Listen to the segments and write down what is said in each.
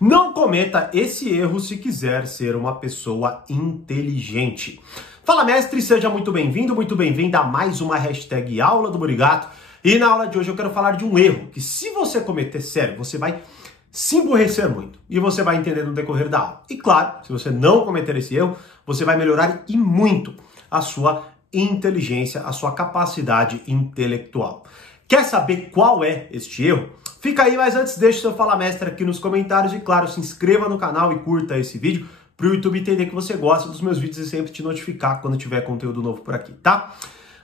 Não cometa esse erro se quiser ser uma pessoa inteligente. Fala, mestre, seja muito bem-vindo, muito bem-vinda a mais uma hashtag Aula do Murigato. E na aula de hoje eu quero falar de um erro que, se você cometer, sério, você vai se emburrecer muito e você vai entender no decorrer da aula. E claro, se você não cometer esse erro, você vai melhorar e muito a sua inteligência, a sua capacidade intelectual. Quer saber qual é este erro? Fica aí, mas antes deixe seu Fala Mestre aqui nos comentários e, claro, se inscreva no canal e curta esse vídeo para o YouTube entender que você gosta dos meus vídeos e sempre te notificar quando tiver conteúdo novo por aqui, tá?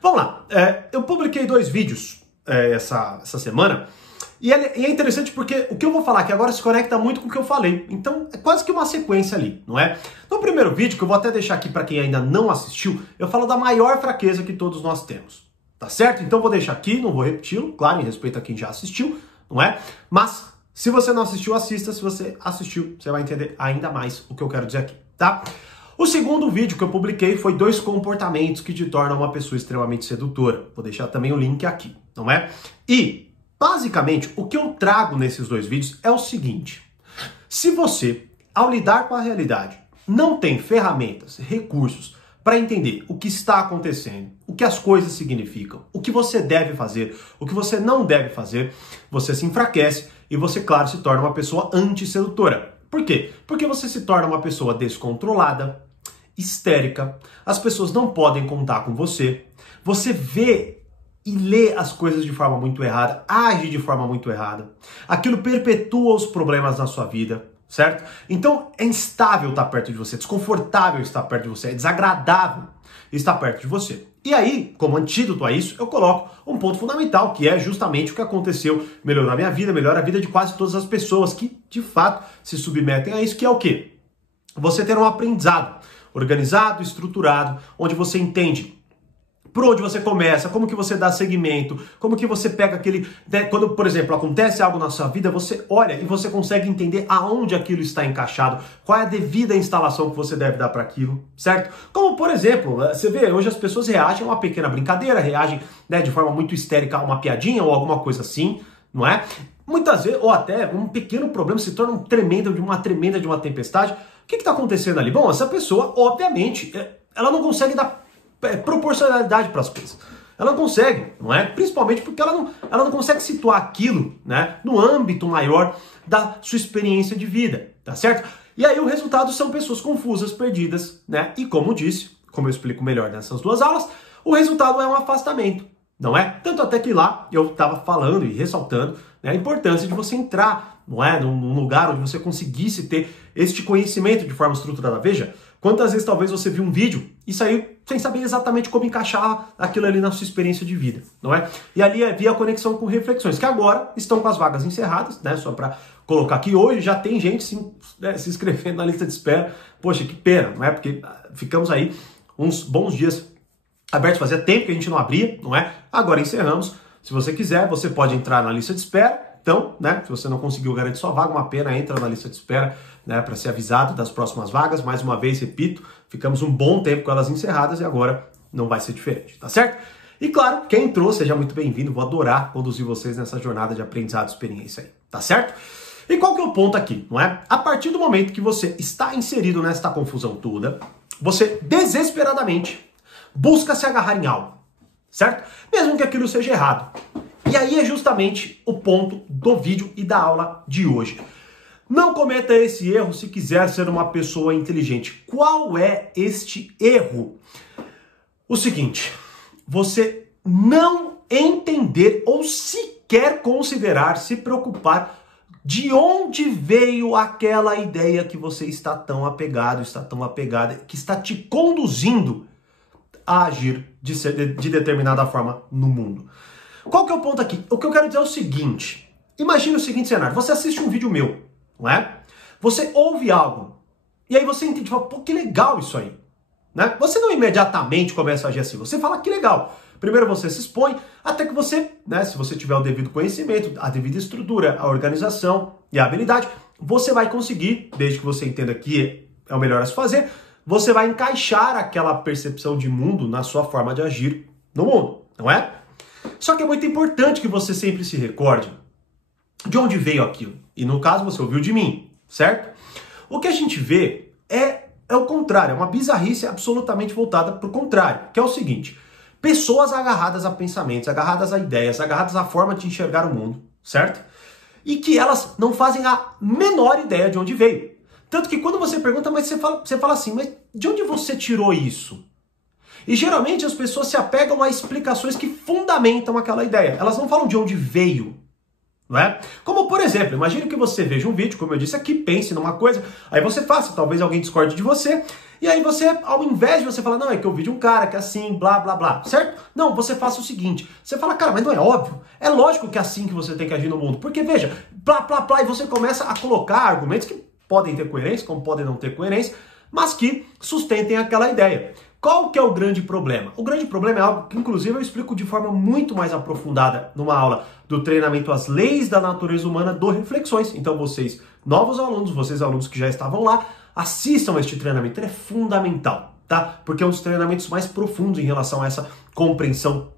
Vamos lá, eu publiquei 2 vídeos essa semana e é interessante porque o que eu vou falar aqui agora se conecta muito com o que eu falei, então é quase que uma sequência ali, não é? No primeiro vídeo, que eu vou até deixar aqui para quem ainda não assistiu, eu falo da maior fraqueza que todos nós temos, tá certo? Então vou deixar aqui, não vou repeti-lo, claro, em respeito a quem já assistiu, não é? Mas se você não assistiu, assista. Se você assistiu, você vai entender ainda mais o que eu quero dizer aqui, tá? O segundo vídeo que eu publiquei foi 2 comportamentos que te tornam uma pessoa extremamente sedutora. Vou deixar também o link aqui, não é? E, basicamente, o que eu trago nesses 2 vídeos é o seguinte. Se você, ao lidar com a realidade, não tem ferramentas, recursos para entender o que está acontecendo, o que as coisas significam, o que você deve fazer, o que você não deve fazer, você se enfraquece e você, claro, se torna uma pessoa antissedutora. Por quê? Porque você se torna uma pessoa descontrolada, histérica, as pessoas não podem contar com você, você vê e lê as coisas de forma muito errada, age de forma muito errada, aquilo perpetua os problemas na sua vida, certo? Então é instável estar perto de você, desconfortável estar perto de você, é desagradável estar perto de você. E aí, como antídoto a isso, eu coloco um ponto fundamental, que é justamente o que aconteceu, melhorou a minha vida, melhora a vida de quase todas as pessoas que, de fato, se submetem a isso, que é o quê? Você ter um aprendizado organizado, estruturado, onde você entende por onde você começa, como que você dá seguimento, como que você pega aquele... Quando, por exemplo, acontece algo na sua vida, você olha e você consegue entender aonde aquilo está encaixado, qual é a devida instalação que você deve dar para aquilo, certo? Como, por exemplo, você vê, hoje as pessoas reagem a uma pequena brincadeira, reagem de forma muito histérica a uma piadinha ou alguma coisa assim, não é? Muitas vezes, ou até um pequeno problema se torna uma tremenda de uma tempestade. O que está acontecendo ali? Bom, essa pessoa, obviamente, ela não consegue dar proporcionalidade para as coisas. Ela não consegue, não é? Principalmente porque ela não consegue situar aquilo, né, no âmbito maior da sua experiência de vida, tá certo? E aí o resultado são pessoas confusas, perdidas, né? E como disse, como eu explico melhor nessas 2 aulas, o resultado é um afastamento, não é? Tanto até que lá eu estava falando e ressaltando, né, a importância de você entrar, não é, num lugar onde você conseguisse ter este conhecimento de forma estruturada. Veja, quantas vezes talvez você viu um vídeo e saiu sem saber exatamente como encaixar aquilo ali na sua experiência de vida, não é? E ali havia a conexão com reflexões, que agora estão com as vagas encerradas, né? Só para colocar aqui, hoje já tem gente se inscrevendo na lista de espera. Poxa, que pena, não é? Porque ficamos aí uns bons dias abertos, fazia tempo que a gente não abria, não é? Agora encerramos. Se você quiser, você pode entrar na lista de espera. Então, né, se você não conseguiu garantir sua vaga, uma pena, entra na lista de espera, né, para ser avisado das próximas vagas. Mais uma vez, repito, ficamos um bom tempo com elas encerradas e agora não vai ser diferente, tá certo? E claro, quem entrou, seja muito bem-vindo, vou adorar conduzir vocês nessa jornada de aprendizado e experiência aí, tá certo? E qual que é o ponto aqui, não é? A partir do momento que você está inserido nesta confusão toda, você desesperadamente busca se agarrar em algo, certo? Mesmo que aquilo seja errado. E aí é justamente o ponto do vídeo e da aula de hoje. Não cometa esse erro se quiser ser uma pessoa inteligente. Qual é este erro? O seguinte, você não entender ou sequer considerar, se preocupar de onde veio aquela ideia que você está tão apegado, está tão apegada, que está te conduzindo a agir de determinada forma no mundo. Qual que é o ponto aqui? O que eu quero dizer é o seguinte. Imagine o seguinte cenário. Você assiste um vídeo meu, não é? Você ouve algo. E aí você entende, fala, pô, que legal isso aí. Né? Você não imediatamente começa a agir assim. Você fala, que legal. Primeiro você se expõe, até que você, né, se você tiver o devido conhecimento, a devida estrutura, a organização e a habilidade, você vai conseguir, desde que você entenda que é o melhor a se fazer, você vai encaixar aquela percepção de mundo na sua forma de agir no mundo, não é? Só que é muito importante que você sempre se recorde de onde veio aquilo. E no caso você ouviu de mim, certo? O que a gente vê é o contrário, é uma bizarrice absolutamente voltada para o contrário, que é o seguinte: pessoas agarradas a pensamentos, agarradas a ideias, agarradas à forma de enxergar o mundo, certo? E que elas não fazem a menor ideia de onde veio. Tanto que quando você pergunta, mas você fala assim, mas de onde você tirou isso? E geralmente as pessoas se apegam a explicações que fundamentam aquela ideia. Elas não falam de onde veio. Não é? Como, por exemplo, imagine que você veja um vídeo, como eu disse aqui, pense numa coisa, aí você faça, talvez alguém discorde de você, e aí você, ao invés de você falar, não, é que eu vi de um cara que é assim, blá, blá, blá, certo? Não, você faça o seguinte, você fala, cara, mas não é óbvio? É lógico que é assim que você tem que agir no mundo, porque veja, blá, blá, blá, e você começa a colocar argumentos que podem ter coerência, como podem não ter coerência, mas que sustentem aquela ideia. Qual que é o grande problema? O grande problema é algo que, inclusive, eu explico de forma muito mais aprofundada numa aula do treinamento As Leis da Natureza Humana do Reflexões. Então, vocês, novos alunos, vocês alunos que já estavam lá, assistam a este treinamento. Ele é fundamental, tá? Porque é um dos treinamentos mais profundos em relação a essa compreensão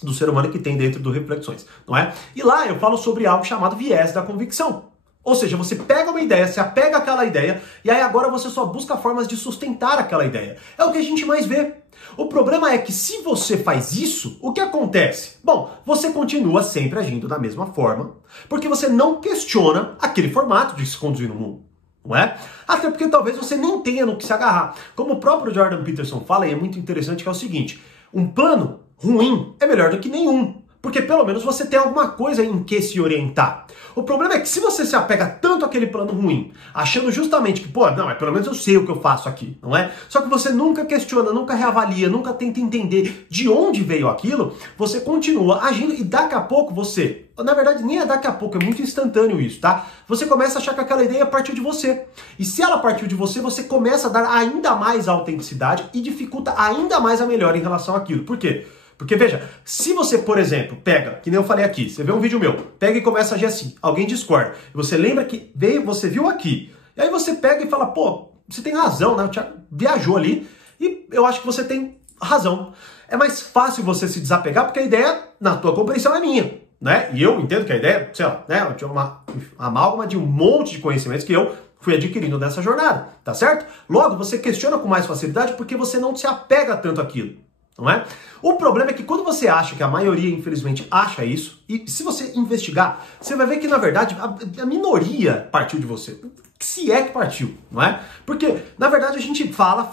do ser humano que tem dentro do Reflexões, não é? E lá eu falo sobre algo chamado viés da convicção. Ou seja, você pega uma ideia, se apega àquela ideia, e aí agora você só busca formas de sustentar aquela ideia. É o que a gente mais vê. O problema é que se você faz isso, o que acontece? Bom, você continua sempre agindo da mesma forma, porque você não questiona aquele formato de se conduzir no mundo, não é? Até porque talvez você nem tenha no que se agarrar. Como o próprio Jordan Peterson fala, e é muito interessante, que é o seguinte: um plano ruim é melhor do que nenhum. Porque pelo menos você tem alguma coisa em que se orientar. O problema é que se você se apega tanto àquele plano ruim, achando justamente que, pô, não, mas pelo menos eu sei o que eu faço aqui, não é? Só que você nunca questiona, nunca reavalia, nunca tenta entender de onde veio aquilo, você continua agindo e daqui a pouco você, na verdade nem é daqui a pouco, é muito instantâneo isso, tá? Você começa a achar que aquela ideia partiu de você. E se ela partiu de você, você começa a dar ainda mais autenticidade e dificulta ainda mais a melhora em relação àquilo. Por quê? Porque veja, se você, por exemplo, pega, que nem eu falei aqui, você vê um vídeo meu, pega e começa a agir assim, alguém discorda, você lembra que você viu aqui, e aí você pega e fala, pô, você tem razão, né? O Thiago viajou ali, e eu acho que você tem razão. É mais fácil você se desapegar, porque a ideia, na tua compreensão, é minha, né? E eu entendo que a ideia, sei lá, né? Eu tinha uma amálgama de um monte de conhecimentos que eu fui adquirindo nessa jornada, tá certo? Logo, você questiona com mais facilidade porque você não se apega tanto àquilo. Não é? O problema é que quando você acha, que a maioria infelizmente acha isso, e se você investigar, você vai ver que na verdade a minoria partiu de você. Se é que partiu, não é? Porque na verdade a gente fala,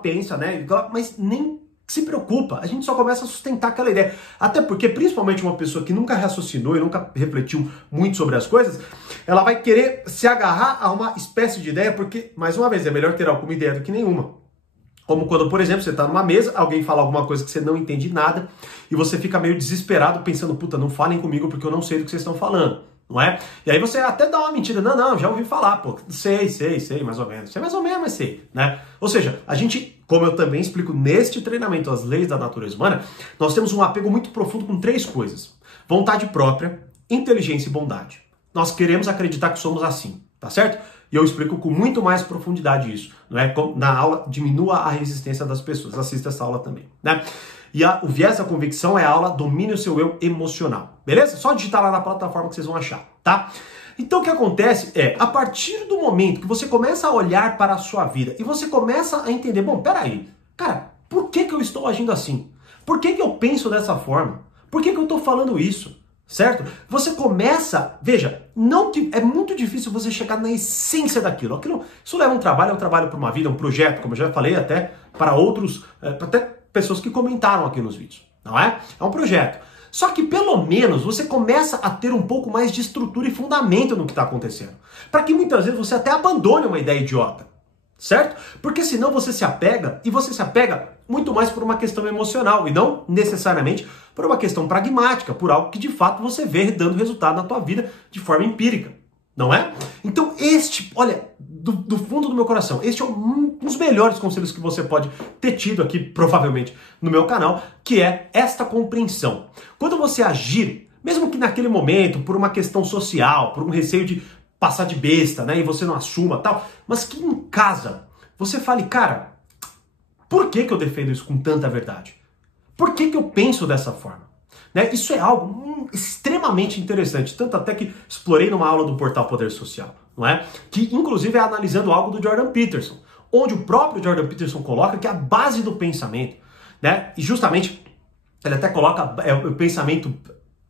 pensa, né? Mas nem se preocupa, a gente só começa a sustentar aquela ideia. Até porque, principalmente uma pessoa que nunca raciocinou e nunca refletiu muito sobre as coisas, ela vai querer se agarrar a uma espécie de ideia, porque, mais uma vez, é melhor ter alguma ideia do que nenhuma. Como quando, por exemplo, você está numa mesa, alguém fala alguma coisa que você não entende nada e você fica meio desesperado pensando, puta, não falem comigo porque eu não sei do que vocês estão falando, não é? E aí você até dá uma mentira, não, já ouvi falar, pô, sei, mais ou menos. Sei mais ou menos, mas sei, né? Ou seja, a gente, como eu também explico neste treinamento, As Leis da Natureza Humana, nós temos um apego muito profundo com 3 coisas: vontade própria, inteligência e bondade. Nós queremos acreditar que somos assim, tá certo? E eu explico com muito mais profundidade isso, não é? Na aula, diminua a resistência das pessoas. Assista essa aula também, né? E o viés da convicção é a aula Domine o seu eu emocional, beleza? Só digitar lá na plataforma que vocês vão achar, tá? Então o que acontece é, a partir do momento que você começa a olhar para a sua vida e você começa a entender, bom, peraí, cara, por que eu estou agindo assim? Por que eu penso dessa forma? Por que eu estou falando isso? Certo? Você começa, veja, é muito difícil você chegar na essência daquilo. Isso leva um trabalho, é um trabalho para uma vida, um projeto, como eu já falei até para outros, até pessoas que comentaram aqui nos vídeos, não é? É um projeto. Só que pelo menos você começa a ter um pouco mais de estrutura e fundamento no que está acontecendo. Para que muitas vezes você até abandone uma ideia idiota. Certo? Porque senão você se apega, e você se apega muito mais por uma questão emocional e não necessariamente por uma questão pragmática, por algo que de fato você vê dando resultado na tua vida de forma empírica, não é? Então olha, do fundo do meu coração, este é um dos melhores conselhos que você pode ter tido aqui, provavelmente, no meu canal, que é esta compreensão. Quando você agir, mesmo que naquele momento, por uma questão social, por um receio de passar de besta, né, e você não assuma tal, mas que em casa você fale, cara, por que eu defendo isso com tanta verdade? Por que eu penso dessa forma? Né? Isso é algo extremamente interessante, tanto até que explorei numa aula do Portal Poder Social, não é? Que inclusive é analisando algo do Jordan Peterson, onde o próprio Jordan Peterson coloca que a base do pensamento, né? E justamente ele até coloca o pensamento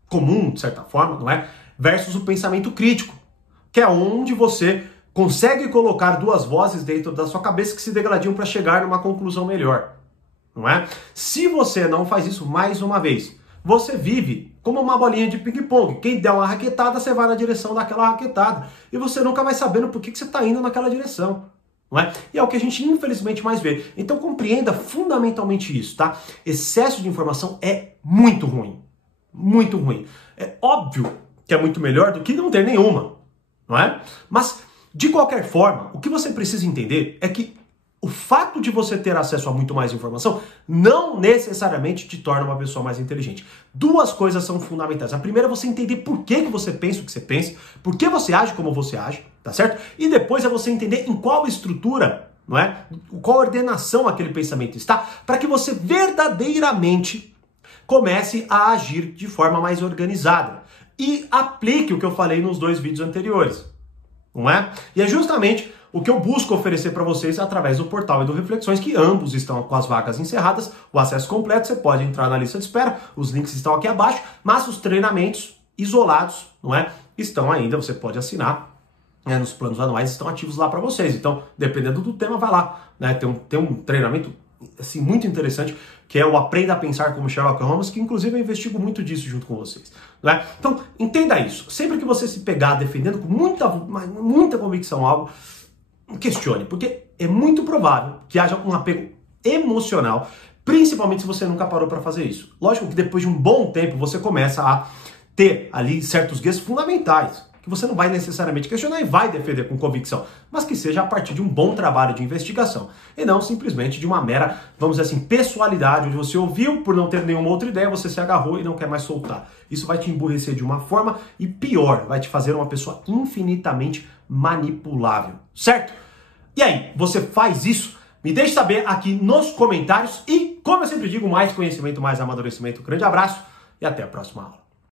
comum, de certa forma, não é? Versus o pensamento crítico, que é onde você consegue colocar duas vozes dentro da sua cabeça que se degladiam para chegar numa conclusão melhor, não é? Se você não faz isso, mais uma vez, você vive como uma bolinha de ping-pong. Quem der uma raquetada, você vai na direção daquela raquetada. E você nunca vai sabendo por que você está indo naquela direção, não é? E é o que a gente infelizmente mais vê. Então compreenda fundamentalmente isso, tá? Excesso de informação é muito ruim. Muito ruim. É óbvio que é muito melhor do que não ter nenhuma, não é? Mas, de qualquer forma, o que você precisa entender é que o fato de você ter acesso a muito mais informação não necessariamente te torna uma pessoa mais inteligente. Duas coisas são fundamentais. A primeira é você entender por que você pensa o que você pensa, por que você age como você age, tá certo? E depois é você entender em qual estrutura, não é? Qual ordenação aquele pensamento está, para que você verdadeiramente comece a agir de forma mais organizada. E aplique o que eu falei nos 2 vídeos anteriores, não é? E é justamente o que eu busco oferecer para vocês através do portal e do Reflexões, que ambos estão com as vagas encerradas, o acesso completo, você pode entrar na lista de espera, os links estão aqui abaixo, mas os treinamentos isolados, não é? Estão ainda, você pode assinar, né, nos planos anuais estão ativos lá para vocês, então, dependendo do tema, vai lá, né? Tem um treinamento assim, muito interessante, que é o Aprenda a Pensar como Sherlock Holmes, que inclusive eu investigo muito disso junto com vocês, né? Então, entenda isso, sempre que você se pegar defendendo com muita convicção algo, questione, porque é muito provável que haja um apego emocional, principalmente se você nunca parou para fazer isso. Lógico que depois de um bom tempo você começa a ter ali certos guias fundamentais, que você não vai necessariamente questionar e vai defender com convicção, mas que seja a partir de um bom trabalho de investigação, e não simplesmente de uma mera, vamos dizer assim, pessoalidade, onde você ouviu, por não ter nenhuma outra ideia, você se agarrou e não quer mais soltar. Isso vai te emburrecer de uma forma e pior, vai te fazer uma pessoa infinitamente manipulável, certo? E aí, você faz isso? Me deixe saber aqui nos comentários e, como eu sempre digo, mais conhecimento, mais amadurecimento. Um grande abraço e até a próxima aula.